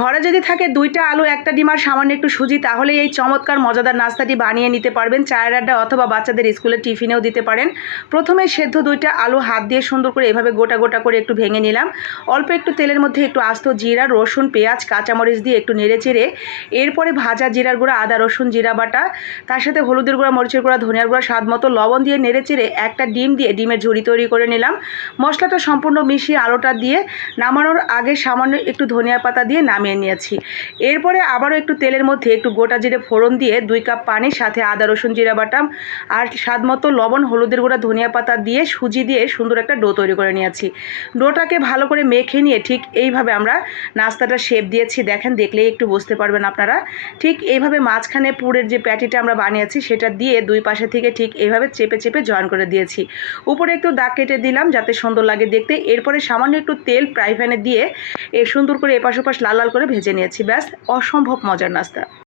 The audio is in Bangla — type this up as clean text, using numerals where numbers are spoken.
ঘরে যদি থাকে 2টা আলু 1টা ডিম আর সামান্য একটু সুজি, তাহলে এই চমৎকার মজাদার নাস্তাটি বানিয়ে নিতে পারবেন। চায়ের আড্ডা অথবা বাচ্চাদের স্কুলের টিফিনেও দিতে পারেন। প্রথমে সেদ্ধ 2টা আলু হাত দিয়ে সুন্দর করে এভাবে গোটা গোটা করে একটু ভেঙে নিলাম। অল্প একটু তেলের মধ্যে একটু আস্ত জিরা, রসুন, পেঁয়াজ, কাঁচামরিচ দিয়ে একটু নেড়ে চেড়ে এরপরে ভাজা জিরার গুঁড়া, আদা রসুন জিরা বাটা, তার সাথে হলুদের গুঁড়া, মরিচের গুঁড়া, ধনিয়ার গুঁড়া, স্বাদ মতো লবণ দিয়ে নেড়ে চেড়ে একটা ডিম দিয়ে ডিমের ঝুড়ি তৈরি করে নিলাম। মশলাটা সম্পূর্ণ মিশিয়ে আলুটা দিয়ে নামানোর আগে সামান্য একটু ধনিয়া পাতা দিয়ে নামিয়ে নিয়েছি। এরপরে আবারও একটু তেলের মধ্যে একটু গোটা জিরে ফোড়ন দিয়ে 2 কাপ পানির সাথে আদা রসুন জিরা বাটা আর স্বাদ মতো লবণ, হলুদের গুঁড়া, ধনিয়া পাতা দিয়ে সুজি দিয়ে সুন্দর একটা ডো তৈরি করে নিয়েছি। ডোটাকে ভালো করে মেখে নিয়ে ঠিক এইভাবে আমরা নাস্তাটা শেপ দিয়েছি। দেখেন, দেখলেই একটু বুঝতে পারবেন আপনারা। ঠিক এইভাবে মাঝখানে পুরের যে প্যাটিটা আমরা বানিয়েছি সেটা দিয়ে 2 পাশে থেকে ঠিক এইভাবে চেপে চেপে জয়েন করে দিয়েছি। উপরে একটু দাগ কেটে দিলাম যাতে সুন্দর লাগে দেখতে। এরপরে সামান্য একটু তেল ফ্রাই প্যানে দিয়ে সুন্দর করে এপাশ ওপাশ লাল লাল করে ভেজে নিয়েছি। ব্যাস, অসম্ভব মজার নাস্তা।